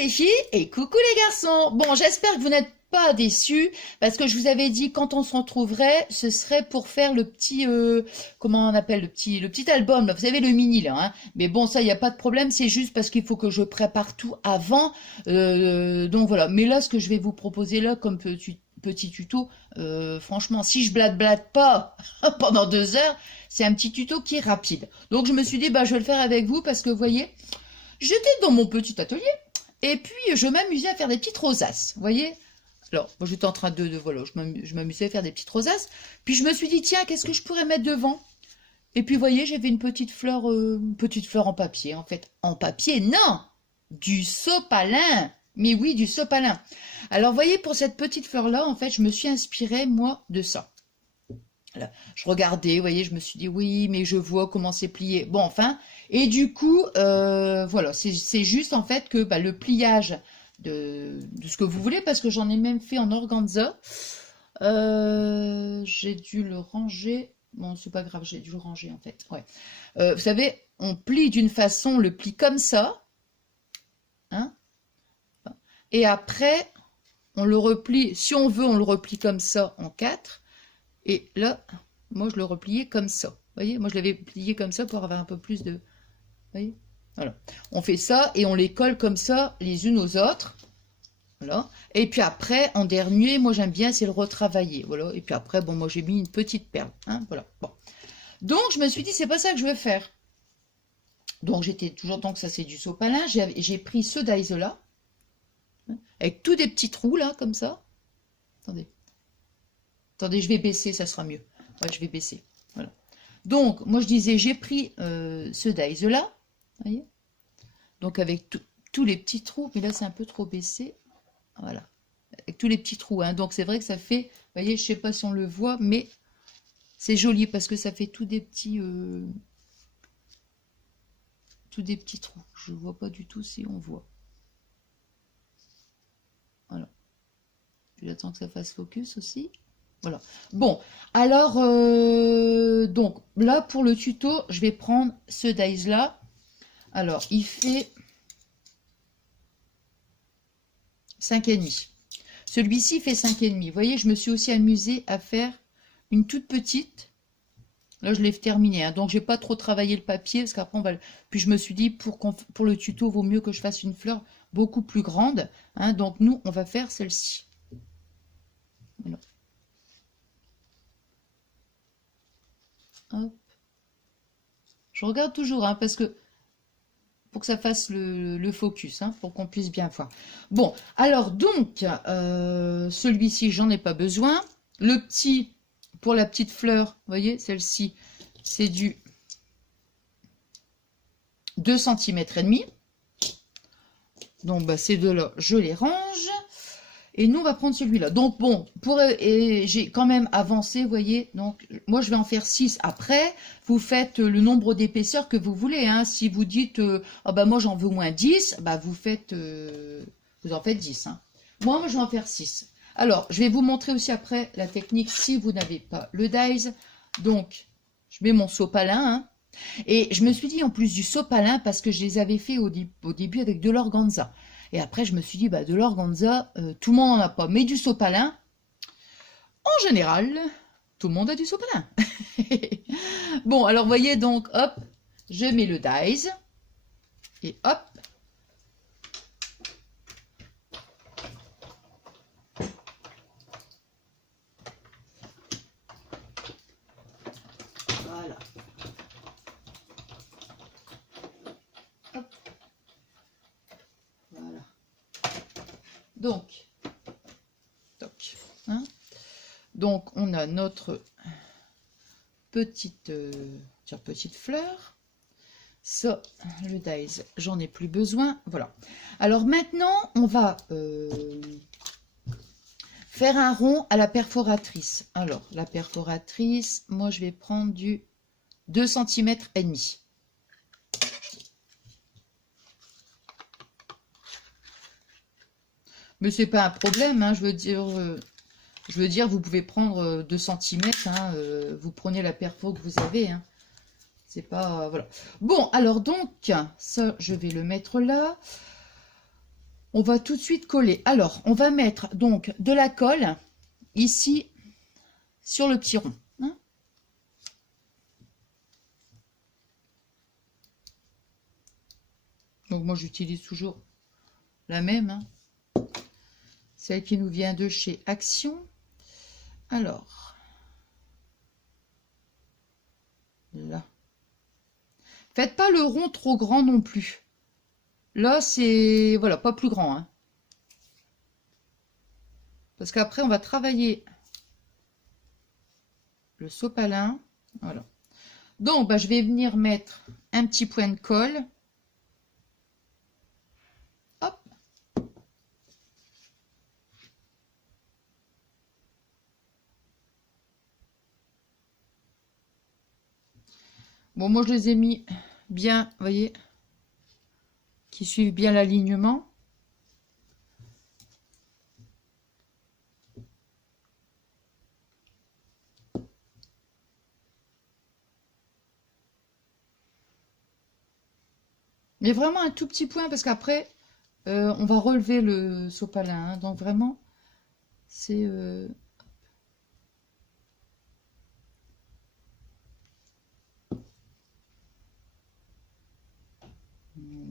les filles et coucou les garçons. Bon, j'espère que vous n'êtes pas déçus parce que je vous avais dit quand on se retrouverait, ce serait pour faire le petit, comment on appelle le petit album là. Vous savez le mini là. Hein. Mais bon, ça, il n'y a pas de problème. C'est juste parce qu'il faut que je prépare tout avant. Donc voilà. Mais là, ce que je vais vous proposer là comme petit tuto, franchement, si je blade pas pendant 2 heures, c'est un petit tuto qui est rapide. Donc je me suis dit, bah je vais le faire avec vous parce que vous voyez. J'étais dans mon petit atelier et puis je m'amusais à faire des petites rosaces, vous voyez. Alors, moi j'étais en train voilà, je m'amusais à faire des petites rosaces. Puis je me suis dit, tiens, qu'est-ce que je pourrais mettre devant? Et puis vous voyez, j'avais une petite fleur en papier, en fait. En papier, non! Du sopalin! Mais oui, du sopalin. Alors, vous voyez, pour cette petite fleur-là, en fait, je me suis inspirée, moi, de ça. Là, je regardais, vous voyez, je me suis dit, oui, mais je vois comment c'est plié. Bon, enfin, et du coup, voilà, c'est juste en fait que bah, le pliage de ce que vous voulez, parce que j'en ai même fait en organza. J'ai dû le ranger. Bon, c'est pas grave, j'ai dû le ranger en fait. Ouais. Vous savez, on plie d'une façon, on le plie comme ça. Hein, et après, on le replie, si on veut, on le replie comme ça en 4. Et là, moi, je le repliais comme ça. Vous voyez, moi, je l'avais plié comme ça pour avoir un peu plus de... Vous voyez, voilà. On fait ça et on les colle comme ça, les unes aux autres. Voilà. Et puis après, en dernier, moi, j'aime bien, c'est le retravailler. Voilà. Et puis après, bon, moi, j'ai mis une petite perle. Hein, voilà. Bon. Donc, je me suis dit, c'est pas ça que je veux faire. Donc, j'étais toujours... Donc, ça, c'est du sopalin. J'ai pris ce dies-là, avec tous des petits trous, là, comme ça. Attendez. Attendez, je vais baisser, ça sera mieux. Ouais, je vais baisser. Voilà. Donc, moi, je disais, j'ai pris ce dies-là. Voyez. Donc, avec tous les petits trous. Mais là, c'est un peu trop baissé. Voilà. Avec tous les petits trous. Hein. Donc, c'est vrai que ça fait... Vous voyez, je ne sais pas si on le voit, mais c'est joli parce que ça fait tous des petits... tous des petits trous. Je ne vois pas du tout si on voit. Voilà. Puis, j'attends que ça fasse focus aussi. Voilà. Bon, alors, donc, là, pour le tuto, je vais prendre ce dies-là. Alors, il fait 5,5. Celui-ci fait 5,5. Vous voyez, je me suis aussi amusée à faire une toute petite. Là, je l'ai terminé. Hein, donc, je n'ai pas trop travaillé le papier, parce qu'après, on va... Puis, je me suis dit, pour le tuto, il vaut mieux que je fasse une fleur beaucoup plus grande. Hein, donc, nous, on va faire celle-ci. Voilà. Hop. Je regarde toujours, hein, parce que pour que ça fasse le focus, hein, pour qu'on puisse bien voir. Bon, alors donc, celui-ci, j'en ai pas besoin. Le petit, pour la petite fleur, vous voyez, celle-ci, c'est du 2,5 cm. Donc, bah, ces deux-là, je les range. Et nous, on va prendre celui-là. Donc, bon, j'ai quand même avancé, vous voyez. Donc, moi, je vais en faire 6 après. Vous faites le nombre d'épaisseurs que vous voulez. Hein. Si vous dites, oh, bah, moi, j'en veux au moins 10, bah, vous en faites 10. Hein. Moi, je vais en faire 6. Alors, je vais vous montrer aussi après la technique si vous n'avez pas le dies. Donc, je mets mon sopalin. Hein. Et je me suis dit, en plus du sopalin, parce que je les avais fait au début avec de l'organza. Et après, je me suis dit, bah, de l'organza, tout le monde n'en a pas. Mais du sopalin, en général, tout le monde a du sopalin. Bon, alors, vous voyez, donc, hop, je mets le dies. Et hop. Voilà. Hop. Voilà. Donc, toc, hein. Donc, on a notre petite fleur. Ça, le dies, j'en ai plus besoin. Voilà. Alors maintenant, on va faire un rond à la perforatrice. Alors, la perforatrice, moi, je vais prendre du 2,5 cm. Mais c'est pas un problème, hein, je veux dire, vous pouvez prendre 2 cm, hein, vous prenez la perfo que vous avez, hein. C'est pas, voilà. Bon, alors donc, ça, je vais le mettre là. On va tout de suite coller. Alors, on va mettre donc de la colle ici sur le petit rond. Hein. Donc moi j'utilise toujours la même, hein. Celle qui nous vient de chez Action. Alors, là. Faites pas le rond trop grand non plus. Là, c'est, voilà, pas plus grand, hein. Parce qu'après, on va travailler le sopalin. Voilà. Donc, bah, je vais venir mettre un petit point de colle. Hop. Bon, moi, je les ai mis bien, vous voyez, qui suivent bien l'alignement. Mais vraiment un tout petit point, parce qu'après, on va relever le sopalin. Hein. Donc, vraiment, c'est...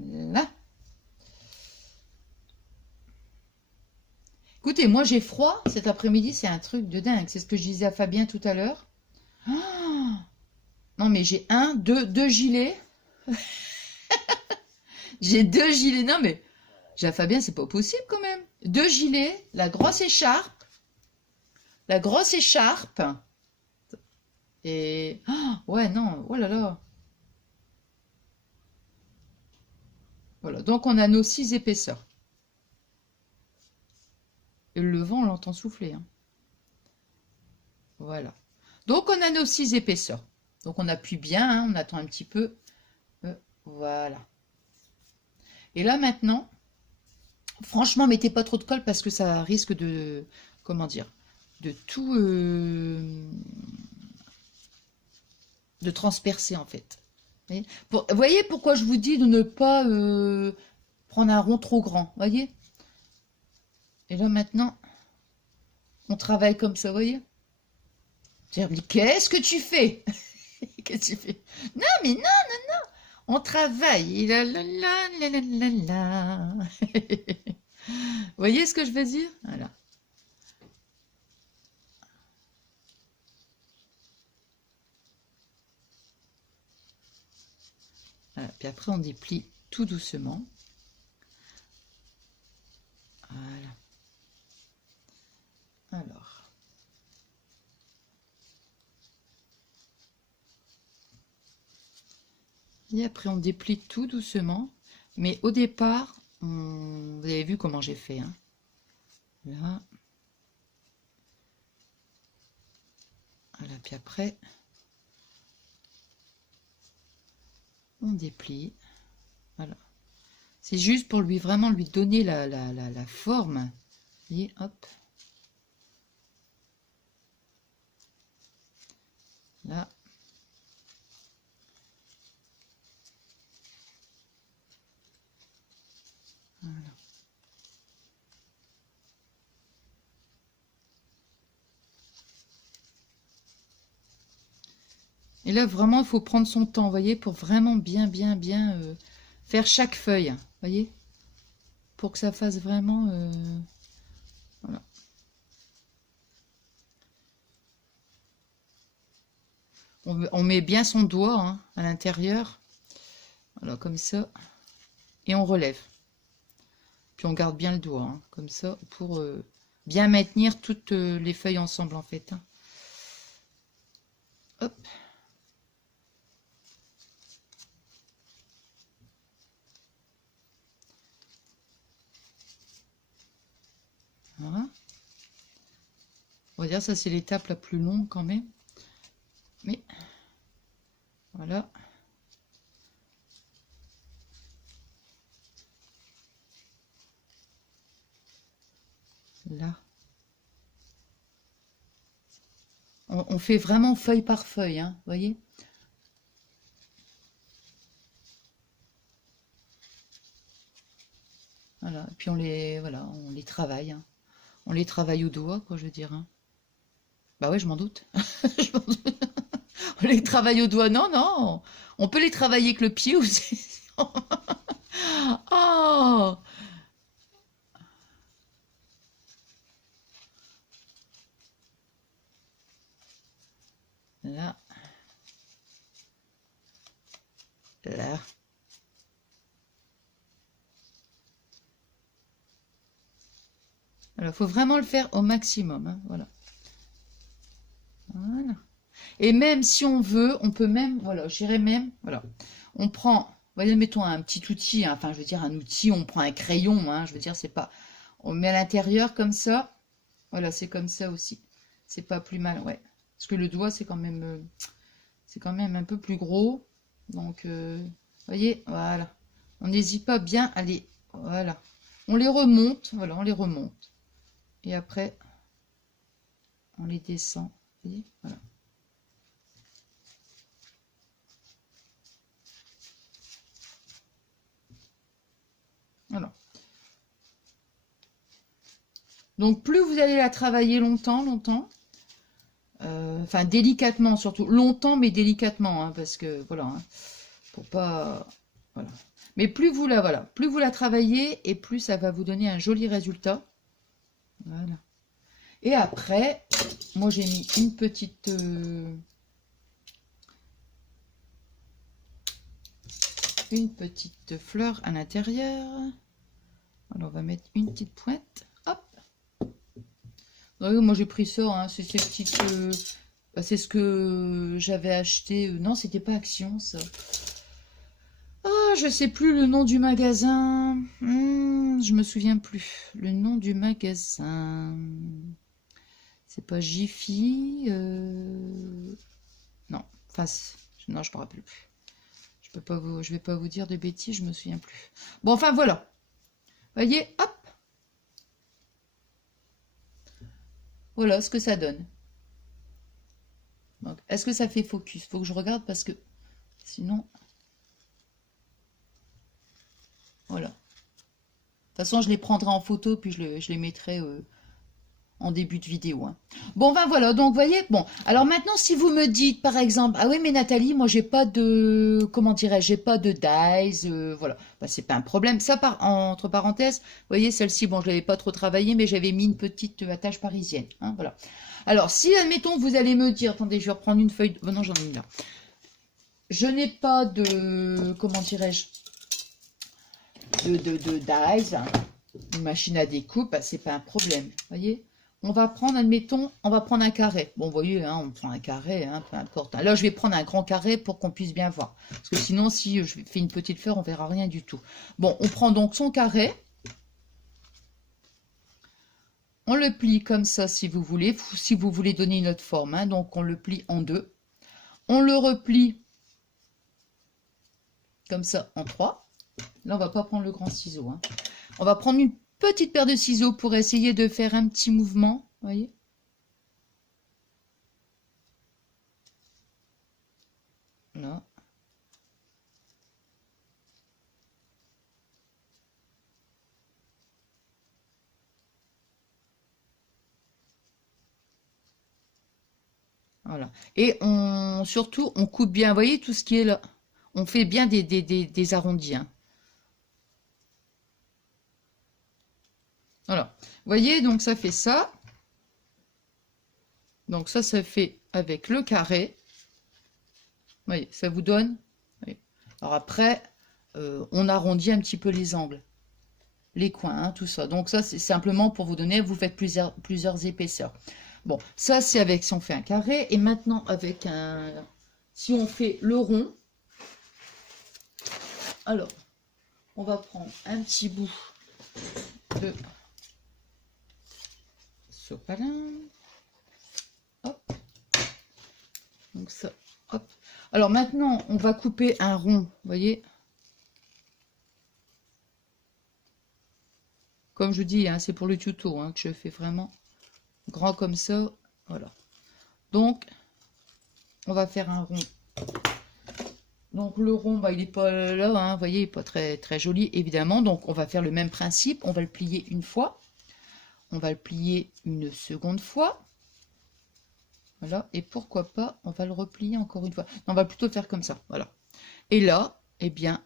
Là. Écoutez, moi j'ai froid cet après-midi, c'est un truc de dingue. C'est ce que je disais à Fabien tout à l'heure. Oh non mais j'ai deux gilets. J'ai 2 gilets. Non mais j'ai à Fabien, c'est pas possible quand même. 2 gilets, la grosse écharpe. La grosse écharpe. Et... Oh, ouais, non, oh là là. Voilà, donc on a nos 6 épaisseurs. Et le vent, on l'entend souffler. Hein. Voilà. Donc on a nos 6 épaisseurs. Donc on appuie bien, hein, on attend un petit peu. Voilà. Et là maintenant, franchement, mettez pas trop de colle parce que ça risque de, comment dire, de tout, de transpercer en fait. Vous voyez pourquoi je vous dis de ne pas prendre un rond trop grand, voyez? Et là maintenant, on travaille comme ça, voyez? J'ai dit, qu'est-ce que tu fais? Qu'est-ce que tu fais? Non, mais non, non, non, on travaille. La, la, la, la, la, la, la. Vous voyez ce que je veux dire? Voilà. Voilà. Puis après, on déplie tout doucement. Voilà. Alors. Et après, on déplie tout doucement. Mais au départ, vous avez vu comment j'ai fait. Hein. Là. Voilà. Puis après, on déplie. Voilà. C'est juste pour lui vraiment lui donner la forme. Vous voyez, hop. Là. Voilà. Et là, vraiment, il faut prendre son temps, vous voyez, pour vraiment bien faire chaque feuille, vous voyez, pour que ça fasse vraiment... voilà. On met bien son doigt hein, à l'intérieur, voilà, comme ça, et on relève. Puis on garde bien le doigt, hein, comme ça, pour bien maintenir toutes les feuilles ensemble, en fait. Hein. Hop. Voilà. On va dire ça c'est l'étape la plus longue quand même. Mais voilà. Là. On fait vraiment feuille par feuille, hein, vous voyez? Voilà. puis voilà, on les travaille. Hein. On les travaille au doigt, quoi, je veux dire. Hein. Bah ouais, je m'en doute. Je m'en doute. On les travaille au doigt. Non, non. On peut les travailler avec le pied aussi. Oh! Là. Là. Alors, il faut vraiment le faire au maximum. Hein, voilà. Voilà. Et même si on veut, on peut même, voilà, j'irais même, voilà. On prend, voyez, mettons un petit outil, hein, enfin, je veux dire, un outil, on prend un crayon, hein, je veux dire, c'est pas, on le met à l'intérieur comme ça. Voilà, c'est comme ça aussi. C'est pas plus mal, ouais. Parce que le doigt, c'est quand même un peu plus gros. Donc, voyez, voilà. On n'hésite pas bien à les, voilà. On les remonte, voilà, on les remonte. Et après, on les descend. Vous voyez, voilà. Voilà. Donc, plus vous allez la travailler longtemps, enfin délicatement surtout, longtemps mais délicatement, hein, parce que voilà, hein, pour pas, voilà. Mais plus vous la travaillez et plus ça va vous donner un joli résultat. Voilà. Et après, moi j'ai mis une petite fleur à l'intérieur. Alors on va mettre une petite pointe. Hop. Donc, moi j'ai pris ça, hein, c'est ces petites. C'est ce que j'avais acheté. Non, c'était pas Action, ça. Ah, je sais plus le nom du magasin. Je me souviens plus. Le nom du magasin. C'est pas Jiffy. Non, enfin, non, je me rappelle plus. Je vais pas vous dire de bêtises, je me souviens plus. Bon, enfin voilà. Voyez, hop. Voilà ce que ça donne. Donc, est-ce que ça fait focus? Faut que je regarde parce que sinon, voilà. De toute façon, je les prendrai en photo puis je les mettrai en début de vidéo. Hein. Bon, ben voilà, donc vous voyez, bon, alors maintenant, si vous me dites, par exemple, ah oui, mais Nathalie, moi, j'ai pas de, comment dirais-je, j'ai pas de dies, voilà, ben, c'est pas un problème. Ça, entre parenthèses, vous voyez, celle-ci, bon, je l'avais pas trop travaillée, mais j'avais mis une petite attache parisienne, hein, voilà. Alors, si, admettons, vous allez me dire, attendez, je vais reprendre une feuille, oh non, j'en ai une là. Je n'ai pas de, comment dirais-je, de dies, hein, une machine à découpe, ben, c'est pas un problème, vous voyez. On va prendre, admettons, on va prendre un carré. Bon, vous voyez, hein, on prend un carré, hein, peu importe. Là, je vais prendre un grand carré pour qu'on puisse bien voir. Parce que sinon, si je fais une petite fleur, on verra rien du tout. Bon, on prend donc son carré. On le plie comme ça, si vous voulez. Si vous voulez donner une autre forme, hein, donc on le plie en deux. On le replie comme ça en trois. Là, on va pas prendre le grand ciseau. Hein. On va prendre une petite paire de ciseaux pour essayer de faire un petit mouvement, vous voyez. Là. Voilà. Et surtout, on coupe bien, vous voyez, tout ce qui est là. On fait bien des arrondis. Hein. Voilà. Vous voyez, donc ça fait ça. Donc ça fait avec le carré. Vous voyez, ça vous donne. Voyez. Alors après, on arrondit un petit peu les angles. Les coins, hein, tout ça. Donc ça, c'est simplement pour vous donner, vous faites plusieurs épaisseurs. Bon, ça c'est avec si on fait un carré. Et maintenant, avec si on fait le rond, alors, on va prendre un petit bout de sopalin. Hop. Donc ça, hop. Alors maintenant, on va couper un rond, vous voyez. Comme je dis, hein, c'est pour le tuto hein, que je fais vraiment grand comme ça. Voilà. Donc, on va faire un rond Donc le rond, bah, il est pas là, hein, vous voyez, il est pas très, très joli, évidemment. Donc on va faire le même principe, on va le plier une fois. On va le plier une seconde fois. Voilà, et pourquoi pas, on va le replier encore une fois. Non, on va plutôt faire comme ça, voilà. Et là, eh bien,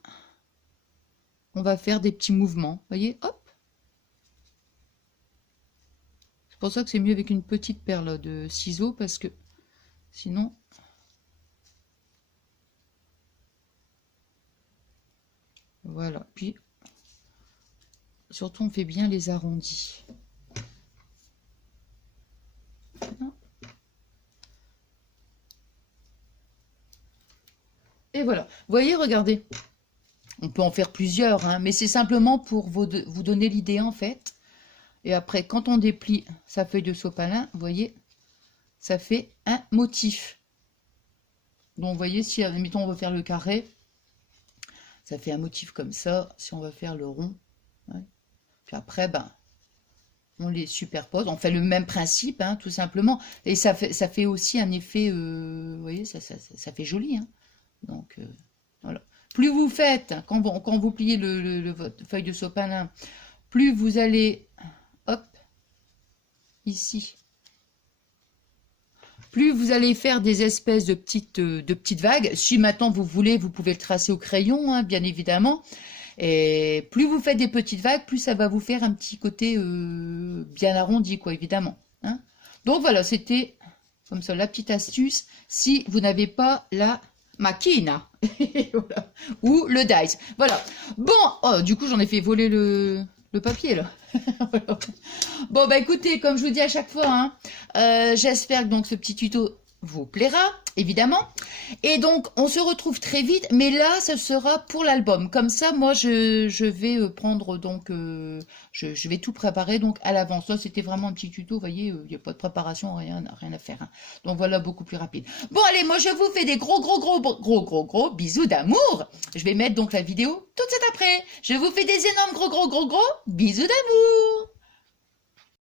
on va faire des petits mouvements, vous voyez, hop. C'est pour ça que c'est mieux avec une petite paire là, de ciseaux, parce que sinon... Voilà, puis surtout on fait bien les arrondis. Et voilà, vous voyez, regardez. On peut en faire plusieurs, hein, mais c'est simplement pour vous donner l'idée en fait. Et après, quand on déplie sa feuille de sopalin, vous voyez, ça fait un motif. Donc vous voyez, si admettons on veut faire le carré, ça fait un motif comme ça. Si on va faire le rond, ouais. Puis après, ben, on les superpose. On fait le même principe, hein, tout simplement. Et ça fait aussi un effet, vous voyez, ça fait joli. Hein. Donc, voilà. Plus vous faites, quand vous pliez votre feuille de sopalin, plus vous allez, hop, ici, plus vous allez faire des espèces de petites vagues. Si maintenant vous voulez, vous pouvez le tracer au crayon, hein, bien évidemment. Et plus vous faites des petites vagues, plus ça va vous faire un petit côté bien arrondi, quoi, évidemment. Hein. Donc voilà, c'était comme ça la petite astuce. Si vous n'avez pas la machine voilà. Ou le dice. Voilà. Bon, oh, du coup, j'en ai fait voler le papier, là. Voilà. Bon, bah écoutez, comme je vous dis à chaque fois, hein, j'espère que donc ce petit tuto vous plaira, évidemment. Et donc, on se retrouve très vite, mais là, ce sera pour l'album. Comme ça, moi, je vais prendre, donc, je vais tout préparer, donc, à l'avance. Ça, c'était vraiment un petit tuto, vous voyez, il n'y a pas de préparation, rien à faire. Hein. Donc, voilà, beaucoup plus rapide. Bon, allez, moi, je vous fais des gros bisous d'amour. Je vais mettre, donc, la vidéo tout de suite après. Je vous fais des énormes gros bisous d'amour.